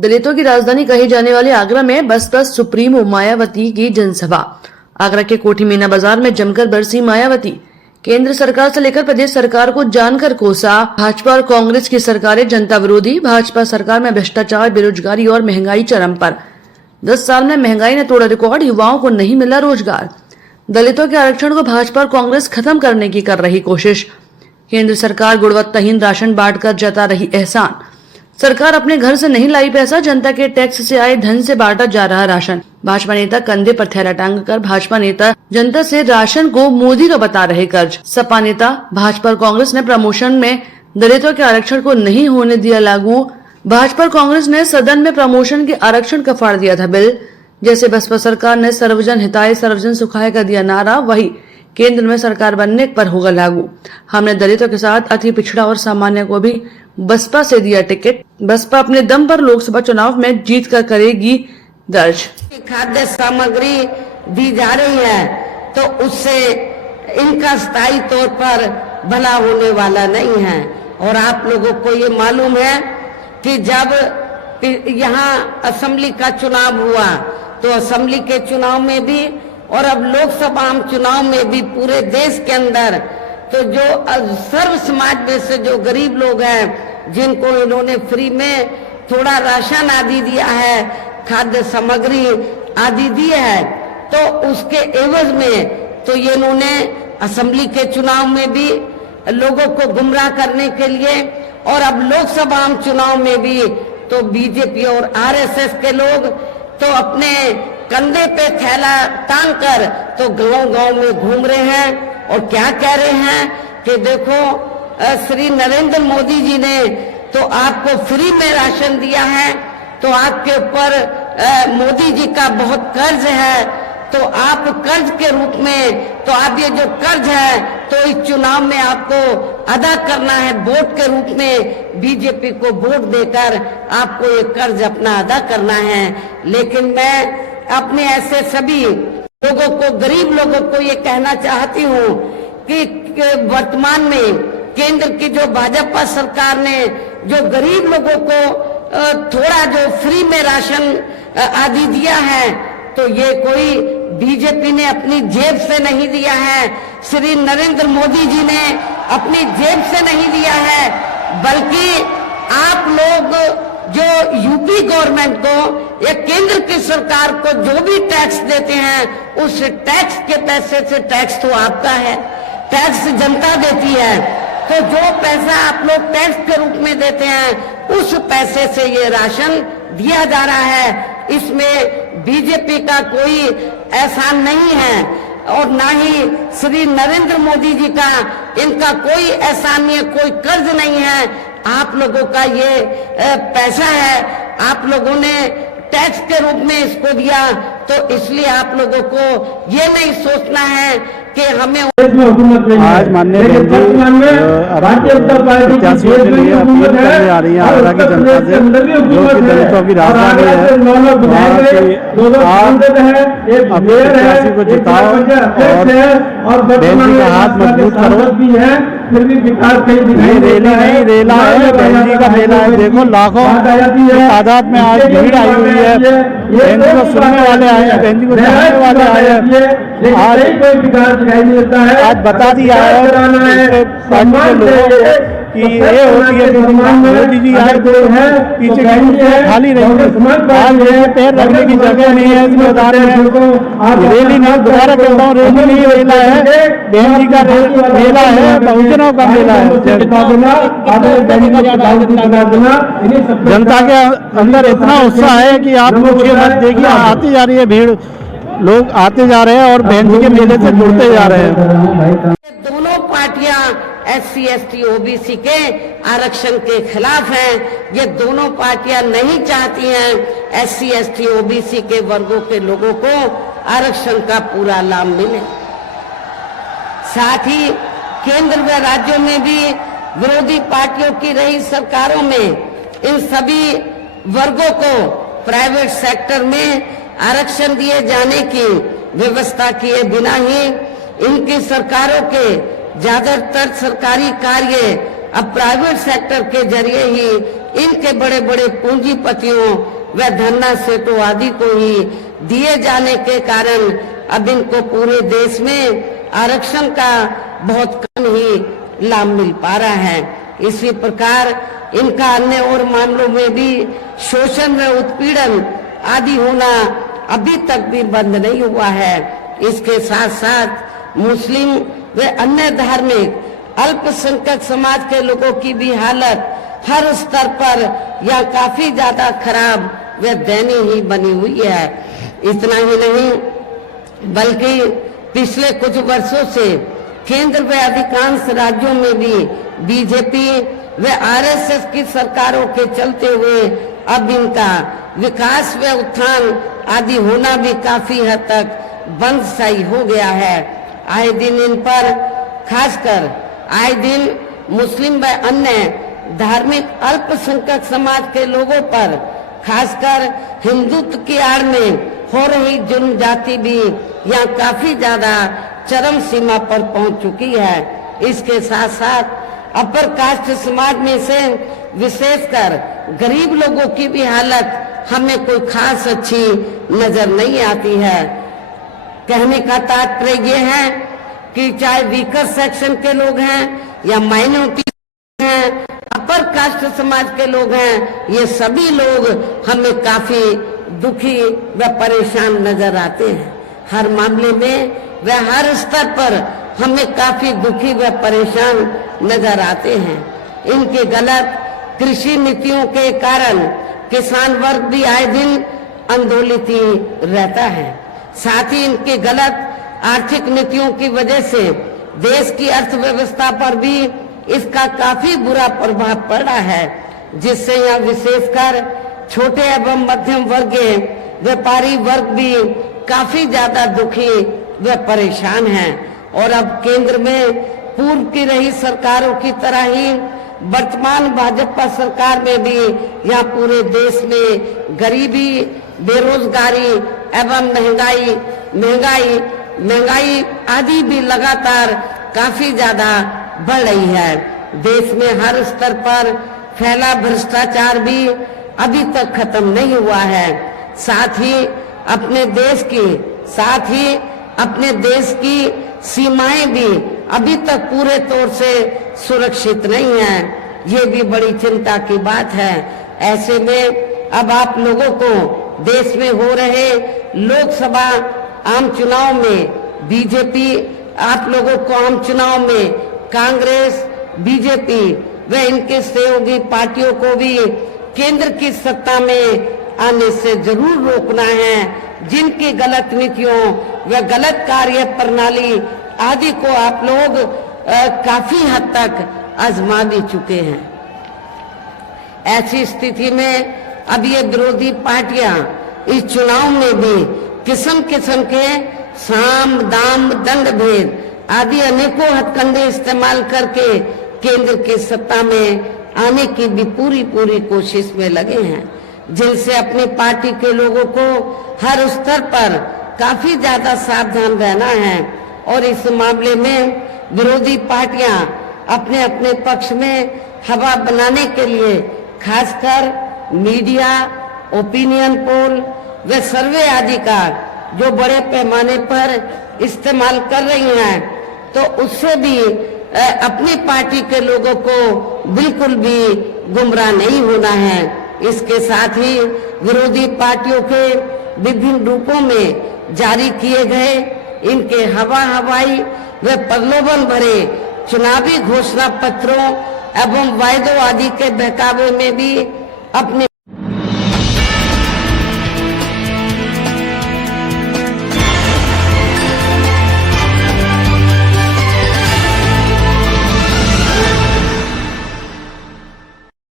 दलितों की राजधानी कही जाने वाली आगरा में बसपा सुप्रीमो मायावती की जनसभा। आगरा के कोठी मीना बाजार में जमकर बरसी मायावती। केंद्र सरकार से लेकर प्रदेश सरकार को जानकर कोसा। भाजपा और कांग्रेस की सरकारें जनता विरोधी। भाजपा सरकार में भ्रष्टाचार, बेरोजगारी और महंगाई चरम पर। 10 साल में महंगाई ने तोड़ा रिकॉर्ड। युवाओं को नहीं मिला रोजगार। दलितों के आरक्षण को भाजपा और कांग्रेस खत्म करने की कर रही कोशिश। केंद्र सरकार गुणवत्ताहीन राशन बांटकर जता रही एहसान। सरकार अपने घर से नहीं लाई पैसा, जनता के टैक्स से आए धन से बांटा जा रहा राशन। भाजपा नेता कंधे पर थैला टांगकर भाजपा नेता जनता से राशन को मोदी का बता रहे कर्ज। सपा नेता भाजपा और कांग्रेस ने प्रमोशन में दलितों के आरक्षण को नहीं होने दिया लागू। भाजपा और कांग्रेस ने सदन में प्रमोशन के आरक्षण का फाड़ दिया था बिल। जैसे बसपा सरकार ने सर्वजन हिताय सर्वजन सुखाय का दिया नारा, वही केंद्र में सरकार बनने पर होगा लागू। हमने दलितों के साथ अति पिछड़ा और सामान्य को भी बसपा से दिया टिकट। बसपा अपने दम पर लोकसभा चुनाव में जीत कर करेगी दर्ज। खाद्य सामग्री दी जा रही है तो उससे इनका स्थायी तौर पर भला होने वाला नहीं है। और आप लोगों को ये मालूम है कि जब यहाँ असेंबली का चुनाव हुआ तो असेंबली के चुनाव में भी और अब लोकसभा चुनाव में भी पूरे देश के अंदर तो जो सर्व समाज में से जो गरीब लोग हैं जिनको इन्होंने फ्री में थोड़ा राशन आदि दिया है, खाद्य सामग्री आदि दी है, तो उसके एवज में तो ये इन्होंने असेंबली के चुनाव में भी लोगों को गुमराह करने के लिए और अब लोकसभा चुनाव में भी तो बीजेपी और आरएसएस के लोग तो अपने कंधे पे थैला टांग कर तो गांव-गांव में घूम रहे हैं और क्या कह रहे हैं कि देखो श्री नरेंद्र मोदी जी ने तो आपको फ्री में राशन दिया है, तो आपके ऊपर मोदी जी का बहुत कर्ज है, तो आप कर्ज के रूप में तो आप ये जो कर्ज है तो इस चुनाव में आपको अदा करना है। वोट के रूप में बीजेपी को वोट देकर आपको ये कर्ज अपना अदा करना है। लेकिन मैं अपने ऐसे सभी लोगों को, गरीब लोगों को ये कहना चाहती हूँ कि वर्तमान में केंद्र की जो भाजपा सरकार ने जो गरीब लोगों को थोड़ा जो फ्री में राशन आदि दिया है तो ये कोई बीजेपी ने अपनी जेब से नहीं दिया है, श्री नरेंद्र मोदी जी ने अपनी जेब से नहीं दिया है, बल्कि आप लोग जो यूपी गवर्नमेंट को या केंद्र की सरकार को जो भी टैक्स देते हैं उस टैक्स के पैसे से, टैक्स तो आपका है, टैक्स जनता देती है, तो जो पैसा आप लोग टैक्स के रूप में देते हैं उस पैसे से ये राशन दिया जा रहा है। इसमें बीजेपी का कोई एहसान नहीं है और ना ही श्री नरेंद्र मोदी जी का इनका कोई एहसान नहीं है, कोई कर्ज नहीं है। आप लोगों का ये पैसा है, आप लोगों ने टैक्स के रूप में इसको दिया, तो इसलिए आप लोगों को ये नहीं सोचना है कि हमें आज माननीय भारतीय जनता पार्टी प्रत्याशियों के लिए अपील करने आ रही है आगरा की जनता से, जो कि दलितों की राजधानी है, आप प्रत्याशी को जिताओ और बहन जी का हाथ मजबूत करो। फिर भी विकास कहीं रैली नहीं, रेला है, बहन जी का मेला है। देखो लाखों तादाद में आज भीड़ आई हुई है, बहन जी को सुनने वाले आए हैं, बहन जी को जानने वाले आए हैं। आज कोई विकास दिखाई नहीं देता है। आज बता दिया है पार्टी के लोगों कि ये होती है मोदी जी आए तो पीछे खाली रहेंगे, पैर रखने की जगह नहीं है इस मैदान में। रैली नहीं, दोबारा कहता हूँ, रैली नहीं, रेला है, बहन जी का मेला है, बहुजनों का मेला है। जनता के अंदर इतना उत्साह है कि आप पूछिए मत। देखिए आती जा रही है भीड़, लोग आते जा रहे हैं और बहन जी के मेले से जुड़ते जा रहे हैं। दोनों पार्टियां SC ST OBC के आरक्षण के खिलाफ हैं। ये दोनों पार्टियां नहीं चाहती हैं SC ST OBC के वर्गों के लोगों को आरक्षण का पूरा लाभ मिले। साथ ही केंद्र व राज्यों में भी विरोधी पार्टियों की रही सरकारों में इन सभी वर्गों को प्राइवेट सेक्टर में आरक्षण दिए जाने की व्यवस्था किए बिना ही इनकी सरकारों के ज्यादातर सरकारी कार्य अब प्राइवेट सेक्टर के जरिए ही इनके बड़े बड़े पूंजीपतियों व धन्ना सेठों आदि को ही दिए जाने के कारण अब इनको पूरे देश में आरक्षण का बहुत कम ही लाभ मिल पा रहा है। इसी प्रकार इनका अन्य और मामलों में भी शोषण व उत्पीड़न आदि होना अभी तक भी बंद नहीं हुआ है। इसके साथ साथ मुस्लिम व अन्य धार्मिक अल्पसंख्यक समाज के लोगों की भी हालत हर स्तर पर या काफी ज्यादा खराब व दयनीय ही बनी हुई है। इतना ही नहीं बल्कि पिछले कुछ वर्षों से केंद्र व अधिकांश राज्यों में भी बीजेपी व आरएसएस की सरकारों के चलते हुए अब इनका विकास व उत्थान आदि होना भी काफी हद तक बंद सा हो गया है। आए दिन इन पर खासकर आए दिन मुस्लिम व अन्य धार्मिक अल्पसंख्यक समाज के लोगों पर खासकर हिंदुत्व की आड़ में हो रही जुल्म जाति भी यहाँ काफी ज्यादा चरम सीमा पर पहुंच चुकी है। इसके साथ साथ अपर कास्ट समाज में से विशेषकर गरीब लोगों की भी हालत हमें कोई खास अच्छी नजर नहीं आती है। कहने का तात्पर्य ये है कि चाहे वीकर सेक्शन के लोग हैं या माइनॉरिटी हैं, अपर कास्ट समाज के लोग हैं, ये सभी लोग हमें काफी दुखी व परेशान नजर आते हैं। हर मामले में व हर स्तर पर हमें काफी दुखी व परेशान नजर आते हैं। इनके गलत कृषि नीतियों के कारण किसान वर्ग भी आए दिन आंदोलित ही रहता है। साथ ही इनके गलत आर्थिक नीतियों की वजह से देश की अर्थव्यवस्था पर भी इसका काफी बुरा प्रभाव पड़ रहा है, जिससे यह विशेषकर छोटे एवं मध्यम वर्गीय व्यापारी वर्ग भी काफी ज्यादा दुखी व परेशान हैं। और अब केंद्र में पूर्व की रही सरकारों की तरह ही वर्तमान भाजपा सरकार में भी यहाँ पूरे देश में गरीबी, बेरोजगारी एवं महंगाई आदि भी लगातार काफी ज्यादा बढ़ रही है। देश में हर स्तर पर फैला भ्रष्टाचार भी अभी तक खत्म नहीं हुआ है। साथ ही अपने देश की सीमाएं भी अभी तक पूरे तौर से सुरक्षित नहीं है। ये भी बड़ी चिंता की बात है। ऐसे में अब आप लोगों को देश में हो रहे लोकसभा आम चुनाव में बीजेपी, आप लोगों को आम चुनाव में कांग्रेस, बीजेपी व इनके सहयोगी पार्टियों को भी केंद्र की सत्ता में आने से जरूर रोकना है, जिनकी गलत नीतियों व गलत कार्य प्रणाली आदि को आप लोग काफी हद तक आजमा भी चुके हैं। ऐसी स्थिति में अब ये विरोधी पार्टियां इस चुनाव में भी किस्म किस्म के साम, दाम, दंड भेद आदि अनेकों हथकंडे इस्तेमाल करके केंद्र की सत्ता में आने की भी पूरी कोशिश में लगे हैं, जिनसे अपनी पार्टी के लोगों को हर स्तर पर काफी ज्यादा सावधान रहना है। और इस मामले में विरोधी पार्टियां अपने अपने पक्ष में हवा बनाने के लिए खासकर मीडिया, ओपिनियन पोल व सर्वे आदि का जो बड़े पैमाने पर इस्तेमाल कर रही हैं, तो उससे भी अपनी पार्टी के लोगों को बिल्कुल भी गुमराह नहीं होना है। इसके साथ ही विरोधी पार्टियों के विभिन्न रूपों में जारी किए गए इनके हवाई व प्रलोभन भरे चुनावी घोषणा पत्रों एवं वायदों आदि के बहकावे में भी अपने